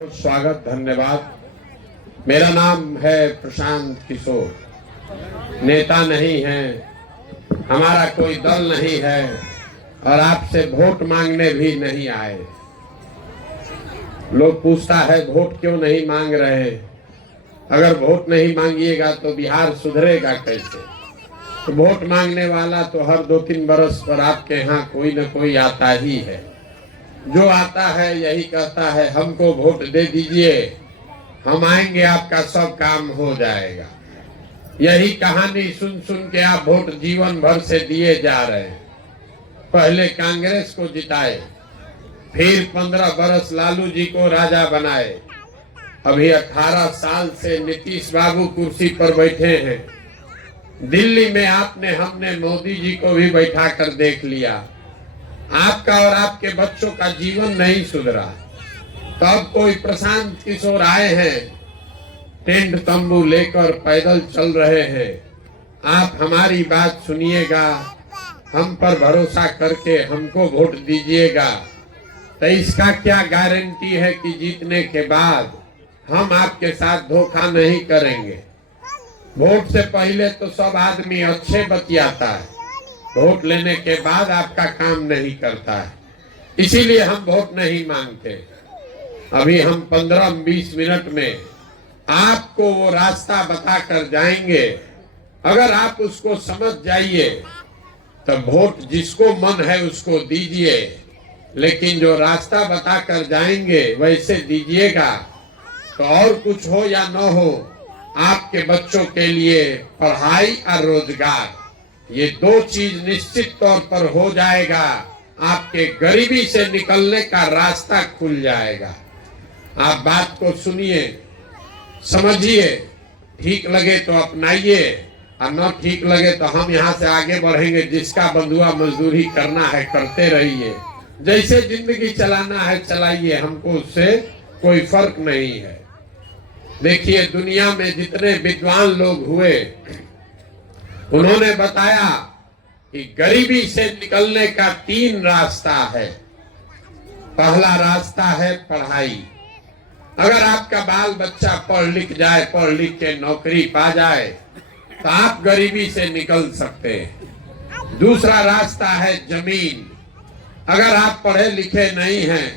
स्वागत, धन्यवाद। मेरा नाम है प्रशांत किशोर। नेता नहीं है, हमारा कोई दल नहीं है और आपसे वोट मांगने भी नहीं आए। लोग पूछता है वोट क्यों नहीं मांग रहे। अगर वोट नहीं मांगिएगा तो बिहार सुधरेगा कैसे। तो वोट मांगने वाला तो हर 2-3 बरस पर आपके यहाँ कोई न कोई आता ही है। जो आता है यही कहता है हमको वोट दे दीजिए, हम आएंगे, आपका सब काम हो जाएगा। यही कहानी सुन सुन के आप वोट जीवन भर से दिए जा रहे हैं। पहले कांग्रेस को जिताए, फिर 15 बरस लालू जी को राजा बनाए। अभी 18 साल से नीतीश बाबू कुर्सी पर बैठे हैं। दिल्ली में आपने हमने मोदी जी को भी बैठा कर देख लिया। आपका और आपके बच्चों का जीवन नहीं सुधरा। तब कोई प्रशांत किशोर आए हैं, टेंट तंबू लेकर पैदल चल रहे हैं। आप हमारी बात सुनिएगा, हम पर भरोसा करके हमको वोट दीजिएगा। तो इसका क्या गारंटी है कि जीतने के बाद हम आपके साथ धोखा नहीं करेंगे। वोट से पहले तो सब आदमी अच्छे बतियाता है, वोट लेने के बाद आपका काम नहीं करता है। इसीलिए हम वोट नहीं मांगते। अभी हम 15-20 मिनट में आपको वो रास्ता बता कर जाएंगे। अगर आप उसको समझ जाइए तो वोट जिसको मन है उसको दीजिए, लेकिन जो रास्ता बता कर जाएंगे वैसे दीजिएगा। तो और कुछ हो या न हो, आपके बच्चों के लिए पढ़ाई और रोजगार, ये 2 चीज निश्चित तौर पर हो जाएगा। आपके गरीबी से निकलने का रास्ता खुल जाएगा। आप बात को सुनिए, समझिए, ठीक लगे तो अपनाइए और न ठीक लगे तो हम यहाँ से आगे बढ़ेंगे। जिसका बंधुआ मजदूरी करना है करते रहिए, जैसे जिंदगी चलाना है चलाइए, हमको उससे कोई फर्क नहीं है। देखिए, दुनिया में जितने विद्वान लोग हुए उन्होंने बताया कि गरीबी से निकलने का 3 रास्ता है। पहला रास्ता है पढ़ाई। अगर आपका बाल बच्चा पढ़ लिख जाए, पढ़ लिख के नौकरी पा जाए तो आप गरीबी से निकल सकते हैं। दूसरा रास्ता है जमीन। अगर आप पढ़े लिखे नहीं हैं,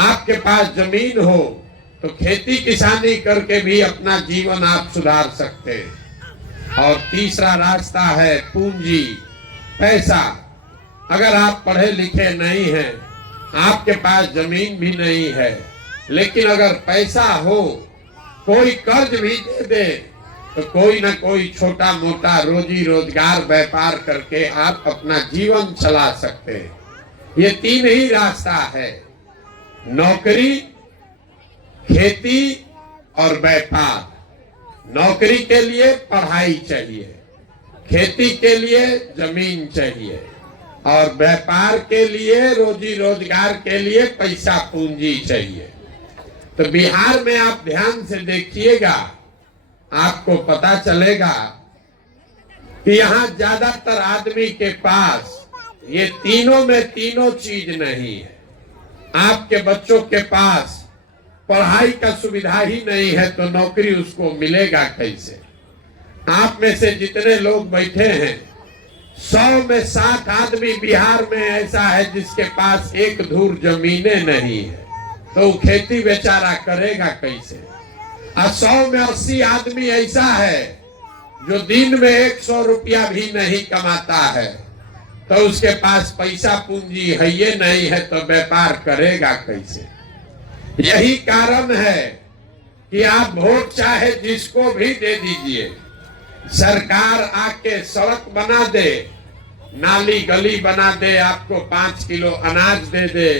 आपके पास जमीन हो तो खेती किसानी करके भी अपना जीवन आप सुधार सकते हैं। और तीसरा रास्ता है पूंजी, पैसा। अगर आप पढ़े लिखे नहीं हैं, आपके पास जमीन भी नहीं है, लेकिन अगर पैसा हो, कोई कर्ज भी दे दे तो कोई ना कोई छोटा मोटा रोजी रोजगार व्यापार करके आप अपना जीवन चला सकते हैं। ये 3 ही रास्ता है, नौकरी, खेती और व्यापार। नौकरी के लिए पढ़ाई चाहिए, खेती के लिए जमीन चाहिए और व्यापार के लिए, रोजी रोजगार के लिए पैसा पूंजी चाहिए। तो बिहार में आप ध्यान से देखिएगा, आपको पता चलेगा कि यहाँ ज्यादातर आदमी के पास ये तीनों में तीनों चीज नहीं है। आपके बच्चों के पास पढ़ाई का सुविधा ही नहीं है तो नौकरी उसको मिलेगा कैसे। आप में से जितने लोग बैठे हैं, 100 में 60 आदमी बिहार में ऐसा है जिसके पास 1 धूर जमीने नहीं है, तो वो खेती बेचारा करेगा कैसे। और 100 में 80 आदमी ऐसा है जो दिन में 100 रुपया भी नहीं कमाता है, तो उसके पास पैसा पूंजी है ये नहीं है, तो व्यापार करेगा कैसे। यही कारण है कि आप वोट चाहे जिसको भी दे दीजिए, सरकार आके सड़क बना दे, नाली गली बना दे, आपको 5 किलो अनाज दे दे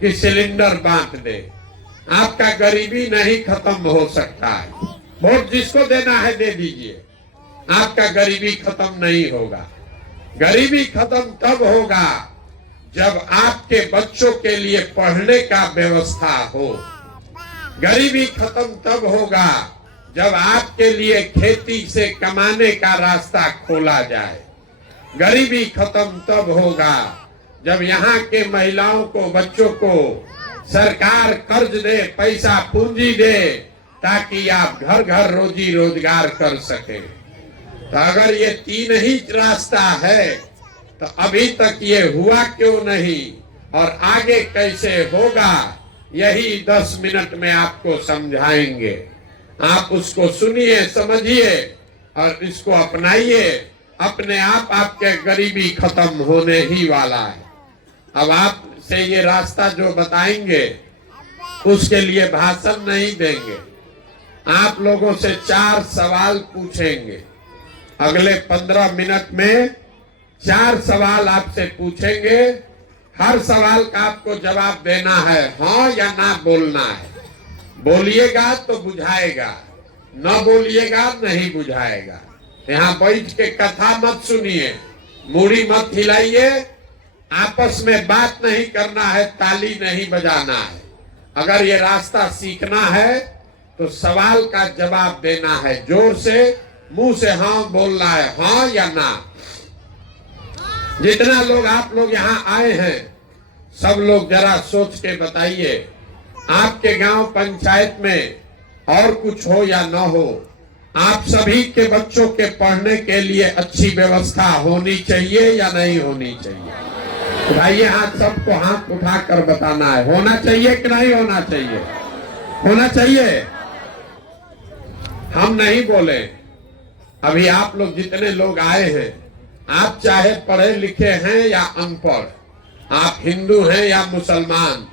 कि सिलेंडर बांट दे, आपका गरीबी नहीं खत्म हो सकता है। वोट जिसको देना है दे दीजिए, आपका गरीबी खत्म नहीं होगा। गरीबी खत्म तब होगा जब आपके बच्चों के लिए पढ़ने का व्यवस्था हो। गरीबी खत्म तब होगा जब आपके लिए खेती से कमाने का रास्ता खोला जाए। गरीबी खत्म तब होगा जब यहाँ के महिलाओं को, बच्चों को सरकार कर्ज दे, पैसा पूंजी दे, ताकि आप घर घर रोजी रोजगार कर सके। तो अगर ये तीन ही रास्ता है तो अभी तक ये हुआ क्यों नहीं और आगे कैसे होगा, यही 10 मिनट में आपको समझाएंगे। आप उसको सुनिए, समझिए और इसको अपनाइए। अपने आप आपके गरीबी खत्म होने ही वाला है। अब आपसे ये रास्ता जो बताएंगे उसके लिए भाषण नहीं देंगे, आप लोगों से 4 सवाल पूछेंगे। अगले 15 मिनट में 4 सवाल आपसे पूछेंगे। हर सवाल का आपको जवाब देना है, हाँ या ना बोलना है। बोलिएगा तो बुझाएगा, न बोलिएगा नहीं बुझाएगा। यहाँ बैठ के कथा मत सुनिए, मूड़ी मत हिलाइए, आपस में बात नहीं करना है, ताली नहीं बजाना है। अगर ये रास्ता सीखना है तो सवाल का जवाब देना है, जोर से मुंह से हाँ बोलना है, हाँ या ना। जितना लोग आप लोग यहाँ आए हैं सब लोग जरा सोच के बताइए, आपके गांव पंचायत में और कुछ हो या न हो, आप सभी के बच्चों के पढ़ने के लिए अच्छी व्यवस्था होनी चाहिए या नहीं होनी चाहिए? उठाइए हाथ, सबको हाथ उठाकर बताना है, होना चाहिए कि नहीं होना चाहिए? होना चाहिए। हम नहीं बोले। अभी आप लोग जितने लोग आए हैं, आप चाहे पढ़े लिखे हैं या अनपढ़, आप हिंदू हैं या मुसलमान,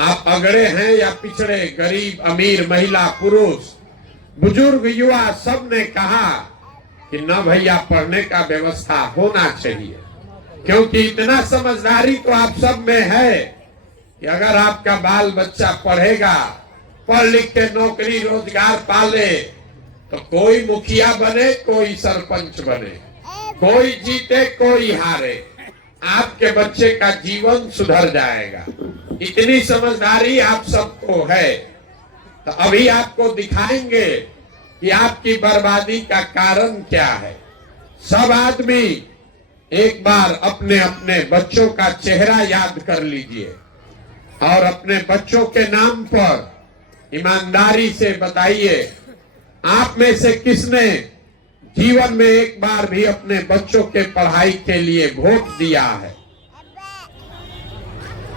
आप अगड़े हैं या पिछड़े, गरीब अमीर, महिला पुरुष, बुजुर्ग युवा, सब ने कहा कि न भैया पढ़ने का व्यवस्था होना चाहिए। क्योंकि इतना समझदारी तो आप सब में है कि अगर आपका बाल बच्चा पढ़ेगा, पढ़ लिख के नौकरी रोजगार पाले, तो कोई मुखिया बने, कोई सरपंच बने, कोई जीते कोई हारे, आपके बच्चे का जीवन सुधर जाएगा। इतनी समझदारी आप सबको है। तो अभी आपको दिखाएंगे कि आपकी बर्बादी का कारण क्या है। सब आदमी एक बार अपने अपने बच्चों का चेहरा याद कर लीजिए और अपने बच्चों के नाम पर ईमानदारी से बताइए, आप में से किसने जीवन में एक बार भी अपने बच्चों के पढ़ाई के लिए वोट दिया है?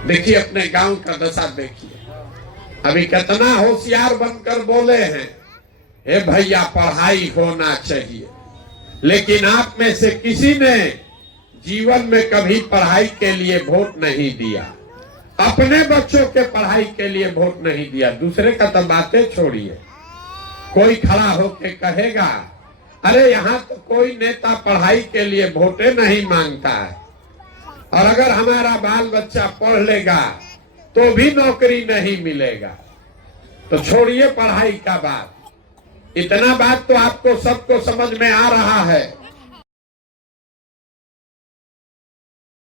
देखिए अपने गांव का दशा देखिए, अभी कितना होशियार बनकर बोले हैं, हे भैया पढ़ाई होना चाहिए, लेकिन आप में से किसी ने जीवन में कभी पढ़ाई के लिए वोट नहीं दिया, अपने बच्चों के पढ़ाई के लिए वोट नहीं दिया। दूसरे का तो बातें छोड़िए, कोई खड़ा होके कहेगा अरे यहाँ तो कोई नेता पढ़ाई के लिए वोटे नहीं मांगता है, और अगर हमारा बाल बच्चा पढ़ लेगा तो भी नौकरी नहीं मिलेगा। तो छोड़िए पढ़ाई का बात, इतना बात तो आपको सबको समझ में आ रहा है